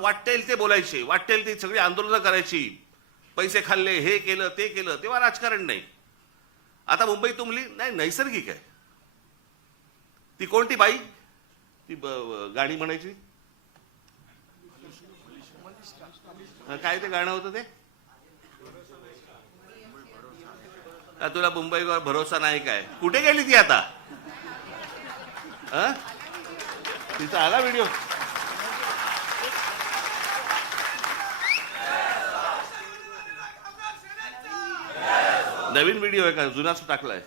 बाप वाटेल ते बोलायचे, वाटेल ते सगळी आंदोलनं करायची, पैसे खाल्ले, हे केलं ते केलं, तेव्हा राजकारण नाही. आता मुंबई तुंबली नाही, नैसर्गिक आहे. ती कोणती बाई ती गाणी म्हणायची, काय ते गाणं होतं ते, तुला मुंबईवर भरोसा नाही काय, कुठे गेली ती आता? तिचा आला व्हिडिओ. नवीन व्हिडिओ आहे का, जुनाच टाकलाय?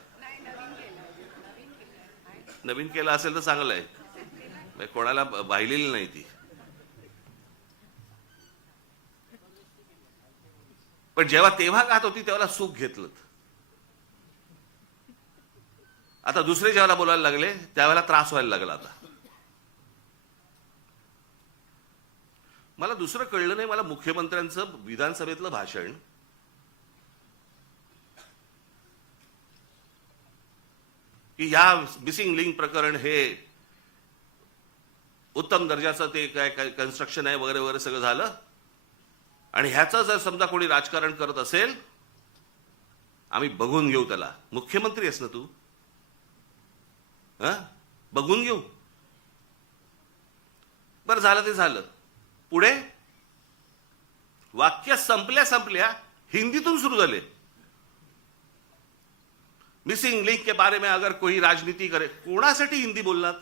नवीन केला असेल तर चांगलं आहे, कोणाला पाहिलेली नाही ती. पण जेव्हा तेव्हा गात होती तेव्हा सुख घेतलं. आता दुसरे जेव्हा बोलायला लागले त्यावेळेला त्रास व्हायला लागला. आता मला दुसरं कळलं नाही, मला मुख्यमंत्र्यांचं विधानसभेतलं भाषण की या मिसिंग लिंक प्रकरण हे उत्तम दर्जाचं ते काय कन्स्ट्रक्शन आहे वगैरे वगैरे सगळं झालं, आणि ह्याचं जर समजा कोणी राजकारण करत असेल आम्ही बघून घेऊ त्याला. मुख्यमंत्री आहेस ना तू, बघून घेऊ. बरं झालं ते झालं. पुढे वाक्य संपल्या संपल्या हिंदीतून सुरू झाले. मिसिंग लिंक के बारे में अगर कोई राजनीति करे, कोणासाठी हिंदी बोललात?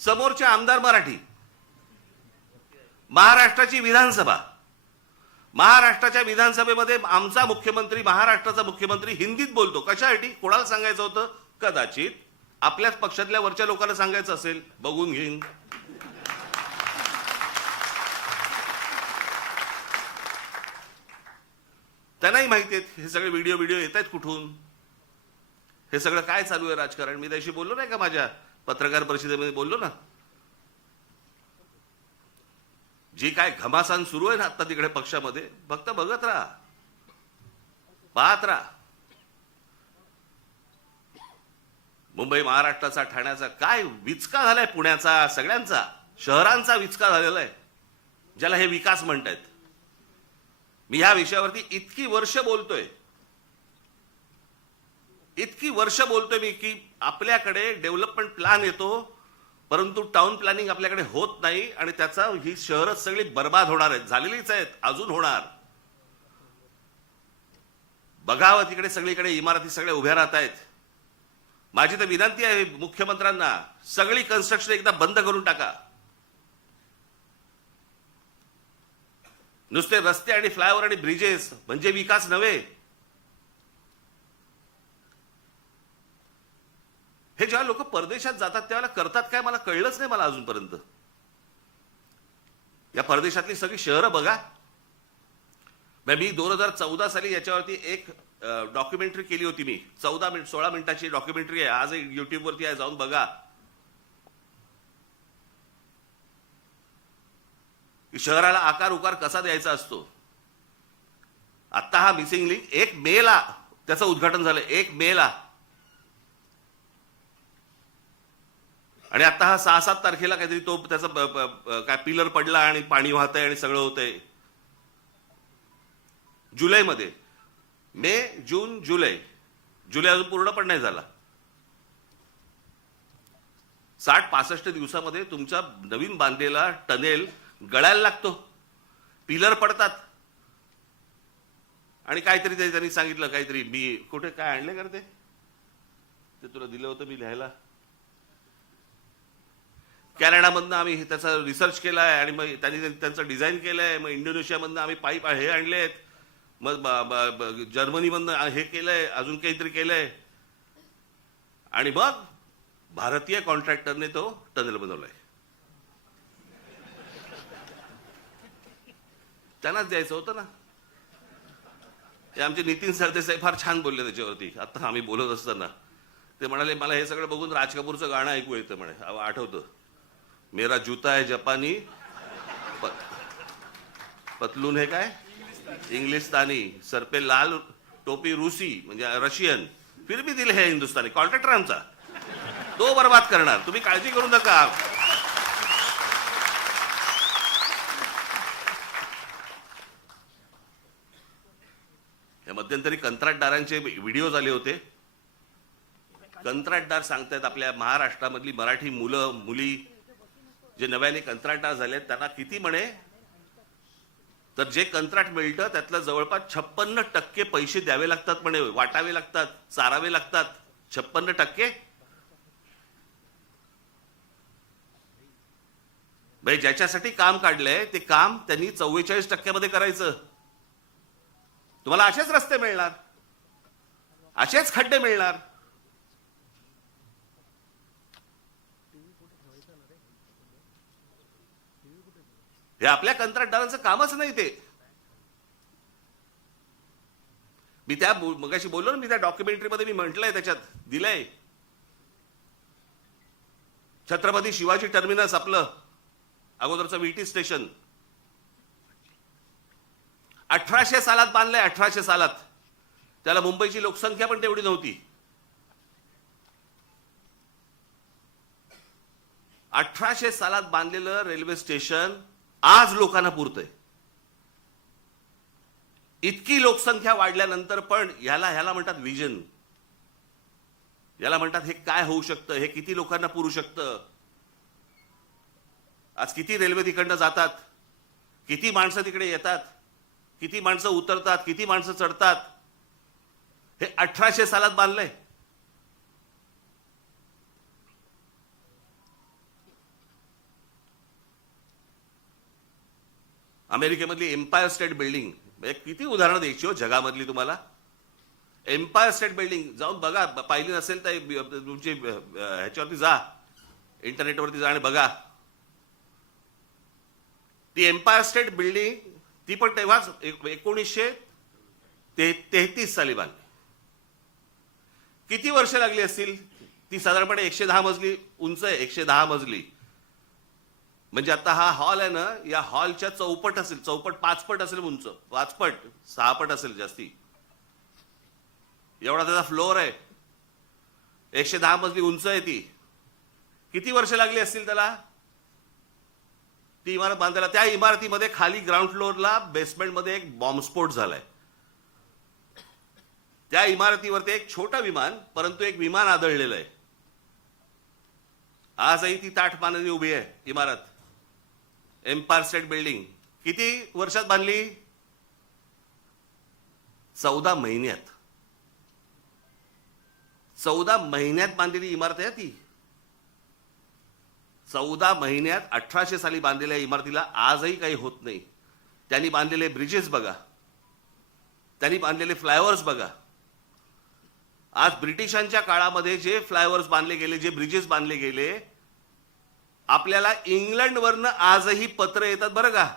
समोरचे आमदार मराठी, महाराष्ट्राची विधानसभा, महाराष्ट्राच्या विधानसभेमध्ये आमचा मुख्यमंत्री, महाराष्ट्राचा मुख्यमंत्री हिंदीत बोलतो. कशासाठी? कोणाला सांगायचं होतं? कदाचित आपल्याच पक्षातल्या वरच्या लोकांना सांगायचं असेल, बघून घेईन. त्यांनाही माहिती आहेत हे सगळे व्हिडिओ येत आहेत कुठून, हे सगळं काय चालू आहे राजकारण. मी त्याशी बोललो नाही का, माझ्या पत्रकार परिषदेमध्ये बोललो ना. जी काय घमासान सुरू आहे ना आता तिकडे पक्षामध्ये, फक्त बघत राहा, पाहत राहा. मुंबई महाराष्ट्राचा, ठाण्याचा काय विचका झालाय, पुण्याचा, सगळ्यांचा शहरांचा विचका झालेला आहे, ज्याला हे विकास म्हणतायत. मी ह्या विषयावरती इतकी वर्ष बोलतोय मी की आपल्याकडे डेव्हलपमेंट प्लॅन येतो, परंतु टाउन प्लॅनिंग आपल्याकडे होत नाही, आणि त्याचा ही शहरच सगळी बर्बाद होणार आहेत, झालेलीच आहेत, अजून होणार. बघावं तिकडे सगळीकडे इमारती सगळ्या उभ्या राहत आहेत. माझी तर विनंती आहे मुख्यमंत्र्यांना, सगळी कन्स्ट्रक्शन एकदा बंद करून टाका. नुसते रस्ते आणि फ्लायओव्हर आणि ब्रिजेस म्हणजे विकास नव्हे. हे जेव्हा लोक परदेशात जातात त्यावेळेला करतात काय मला कळलंच नाही, मला अजूनपर्यंत. या परदेशातली सगळी शहरं बघा. मी 2014 साली याच्यावरती एक डॉक्युमेंटरी केली होती. मी 16 मिनिटाची डॉक्युमेंटरी आहे, आज युट्यूबवरती आहे, जाऊन बघा. शहराला आकार उकार कसा द्यायचा असतो. आता हा मिसिंग लिंक 1 मेला त्याचं उद्घाटन झालं, 1 मेला. आणि आता हा 6-7 तारखेला काहीतरी तो त्याचा काय पिलर पडला आणि पाणी वाहतंय आणि सगळं होतंय. जुलैमध्ये, मे, जून, जुलै अजून पूर्ण पण नाही झाला. 60-65 दिवसामध्ये तुमचा नवीन बांधलेला टनेल गळायला लागतो, पिलर पडतात. आणि काहीतरी त्यांनी सांगितलं, काहीतरी मी कुठे काय आणले करते ते तुला दिलं होतं मी लिहायला. कॅनडामधनं आम्ही त्याचा रिसर्च केलाय आणि मग त्यांनी त्यांचं डिझाईन केलंय. मग इंडोनेशियामधनं आम्ही पाईप हे आणलेत, मग जर्मनीमधनं हे केलंय, अजून काहीतरी केलंय, आणि मग भारतीय कॉन्ट्रॅक्टरने तो टनेल बनवलाय. त्यांनाच द्यायचं होतं ना. ते आमचे नितीन सरदेसाई फार छान बोलले त्याच्यावरती. आता आम्ही बोलत असताना ते म्हणाले, मला हे सगळं बघून राज कपूरचं गाणं ऐकू येतं म्हणे, आठवतं. मेरा जूता है जपानी, पतलून हे काय इंग्लिस्तानी, सर पे लाल टोपी रूसी म्हणजे रशियन, फिर भी दिल है हिंदुस्तानी. कॉन्ट्रॅक्टर आमचा. तो बर्बाद करणार, तुम्ही काळजी करू नका. या मध्यंतरी कंत्राटदारांचे व्हिडिओज आले होते. कंत्राटदार सांगतायत आपल्या महाराष्ट्रामधली मराठी मुलं मुली जे नव्याने कंत्राटदार झालेत त्यांना किती म्हणे, तर जे कंत्राट मिळतं त्यातलं जवळपास 56% पैसे द्यावे लागतात म्हणे, वाटावे लागतात, चारावे लागतात. 56%. भाई ज्याच्यासाठी काम काढलंय ते काम त्यांनी 44% करायचं. तुम्हाला असेच रस्ते मिळणार, असेच खड्डे मिळणार. हे आपल्या कंत्राटदारांचं कामच नाही ते. मी त्या मगाशी बोललो ना, मी त्या डॉक्युमेंटरीमध्ये मी म्हटलंय, त्याच्यात दिलंय. छत्रपती शिवाजी टर्मिनस आपलं अगोदरचं VT स्टेशन 1800 सालात बांधलंय. 1800 सालात. त्याला मुंबईची लोकसंख्या पण तेवढी नव्हती. 1800 सालात बांधलेलं रेल्वे स्टेशन आज लोकांना पुरतंय. इतकी लोकसंख्या वाढल्यानंतर पण ह्याला म्हणतात विजन. याला म्हणतात हे काय होऊ शकतं, हे किती लोकांना पुरू शकतं. आज किती रेल्वे तिकडनं जातात, किती माणसं तिकडे येतात, किती माणसं उतरतात, किती माणसं चढतात. हे 1800 सालात बांधलंय. अमेरिकेमधली एम्पायर स्टेट बिल्डिंग, किती उदाहरणं द्यायची हो जगामधली तुम्हाला. एम्पायर स्टेट बिल्डिंग जाऊन बघा, पाहिली नसेल तर तुमची ह्याच्यावरती जा, इंटरनेटवरती जा आणि बघा. ती एम्पायर स्टेट बिल्डिंग ती पण तेव्हाच 1933 साली बांधली. किती वर्ष लागली असतील. ती साधारणपणे 110 मजली उंच आहे. 110 मजली म्हणजे आता हा हॉल आहे ना, या हॉलच्या चौपट असेल. चौपट 5 पट असेल उंच, 5 पट 6 पट असेल जास्ती. एवढा त्याचा फ्लोअर आहे. 110 मजली उंच आहे ती. किती वर्ष लागली असतील त्याला ती इमारत बांधायला. त्या इमारतीमध्ये खाली ग्राउंड फ्लोअरला बेसमेंटमध्ये एक बॉम्बस्फोट झालाय. त्या इमारतीवरती एक छोटं विमान, परंतु एक विमान आदळलेलं आहे. आजही ती ताठमानाने उभी आहे इमारत. एम्पायर स्टेट बिल्डिंग किती वर्षात बांधली. 14 महिन्यात. 14 महिन्यात बांधलेली इमारत आहे ती. 14 महिन्यात 1800 साली बांधलेल्या इमारतीला आजही काही होत नाही. त्यांनी बांधलेले ब्रिजेस बघा, त्यांनी बांधलेले फ्लायओव्हर्स बघा. आज ब्रिटिशांच्या काळामध्ये जे फ्लायओव्हर्स बांधले गेले, जे ब्रिजेस बांधले गेले, आपल्याला इंग्लंडवरनं आजही पत्र येतात बरं का.